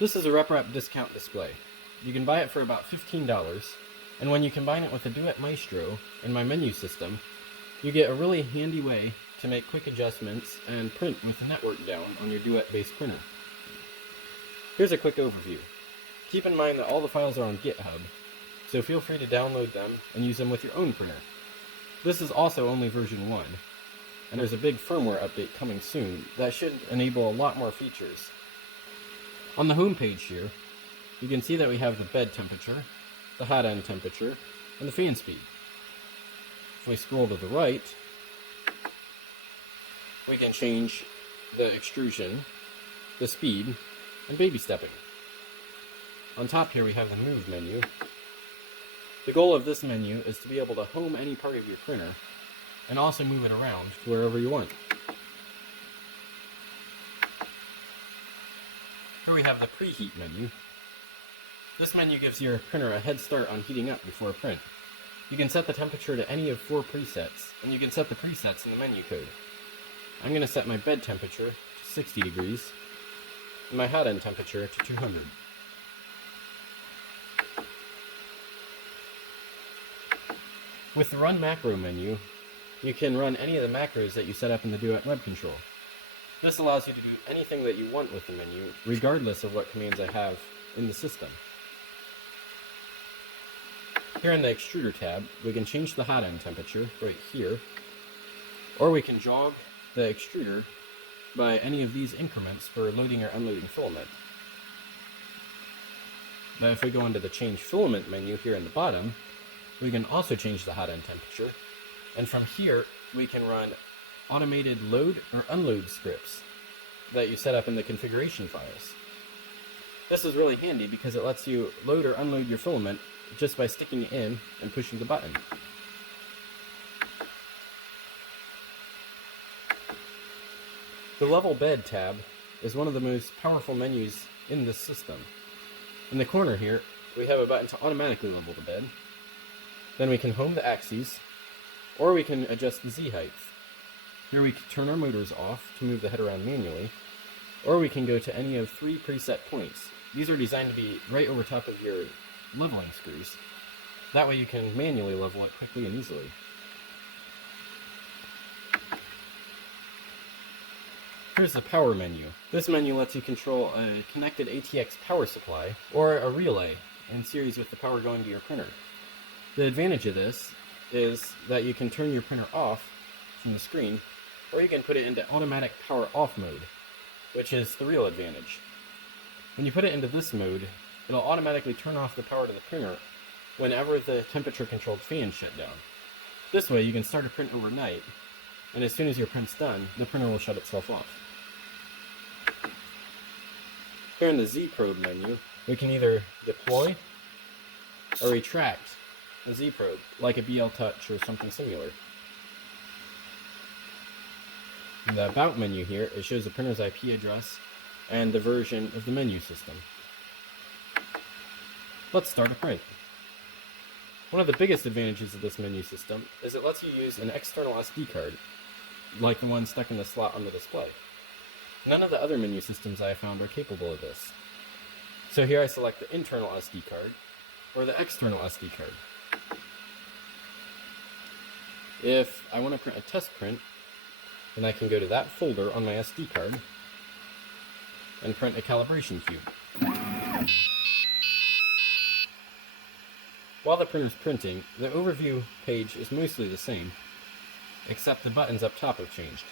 This is a RepRap discount display. You can buy it for about $15, and when you combine it with the Duet Maestro in my menu system, you get a really handy way to make quick adjustments and print with the network down on your Duet-based printer. Here's a quick overview. Keep in mind that all the files are on GitHub, so feel free to download them and use them with your own printer. This is also only version 1, and there's a big firmware update coming soon that should enable a lot more features. On the home page here, you can see that we have the bed temperature, the hot end temperature, and the fan speed. If we scroll to the right, we can change the extrusion, the speed, and baby stepping. On top here we have the Move menu. The goal of this menu is to be able to home any part of your printer and also move it around to wherever you want. Here we have the Preheat menu. This menu gives your printer a head start on heating up before a print. You can set the temperature to any of 4 presets, and you can set the presets in the menu code. I'm going to set my bed temperature to 60 degrees, and my hot end temperature to 200. With the Run Macro menu, you can run any of the macros that you set up in the Duet Web Control. This allows you to do anything that you want with the menu, regardless of what commands I have in the system. Here in the Extruder tab, we can change the hot end temperature right here, or we can jog the extruder by any of these increments for loading or unloading filament. Now if we go into the Change Filament menu here in the bottom, we can also change the hot end temperature, and from here we can run automated load or unload scripts that you set up in the configuration files. This is really handy because it lets you load or unload your filament just by sticking it in and pushing the button. The Level Bed tab is one of the most powerful menus in this system. In the corner here, we have a button to automatically level the bed. Then we can home the axes, or we can adjust the Z height. Here we can turn our motors off to move the head around manually, or we can go to any of 3 preset points. These are designed to be right over top of your leveling screws. That way you can manually level it quickly and easily. Here's the Power menu. This menu lets you control a connected ATX power supply, or a relay, in series with the power going to your printer. The advantage of this is that you can turn your printer off from the screen, or you can put it into automatic power off mode, which is the real advantage. When you put it into this mode, it'll automatically turn off the power to the printer whenever the temperature controlled fans shut down. This way you can start a print overnight, and as soon as your print's done, the printer will shut itself off. Here in the Z Probe menu, we can either deploy or retract a Z probe, like a BL Touch or something similar. In the About menu here, it shows the printer's IP address and the version of the menu system. Let's start a print. One of the biggest advantages of this menu system is it lets you use an external SD card, like the one stuck in the slot on the display. None of the other menu systems I have found are capable of this. So here I select the internal SD card, or the external SD card. If I want to print a test print, then I can go to that folder on my SD card and print a calibration cube. While the printer's printing, the overview page is mostly the same, except the buttons up top have changed.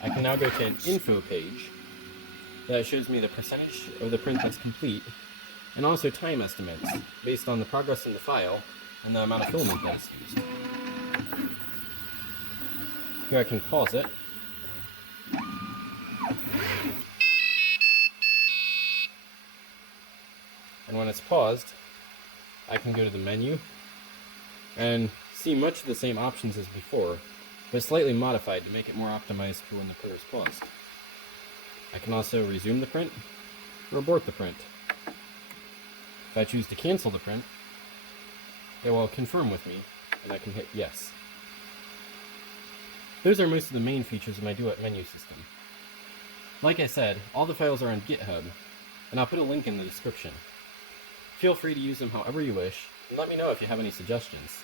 I can now go to an info page that shows me the percentage of the print that's complete, and also time estimates based on the progress in the file and the amount of filament that is used. Here I can pause it. And when it's paused, I can go to the menu and see much of the same options as before, but slightly modified to make it more optimized for when the printer is paused. I can also resume the print or abort the print. If I choose to cancel the print, it will confirm with me, and I can hit yes. Those are most of the main features of my Duet menu system. Like I said, all the files are on GitHub, and I'll put a link in the description. Feel free to use them however you wish, and let me know if you have any suggestions.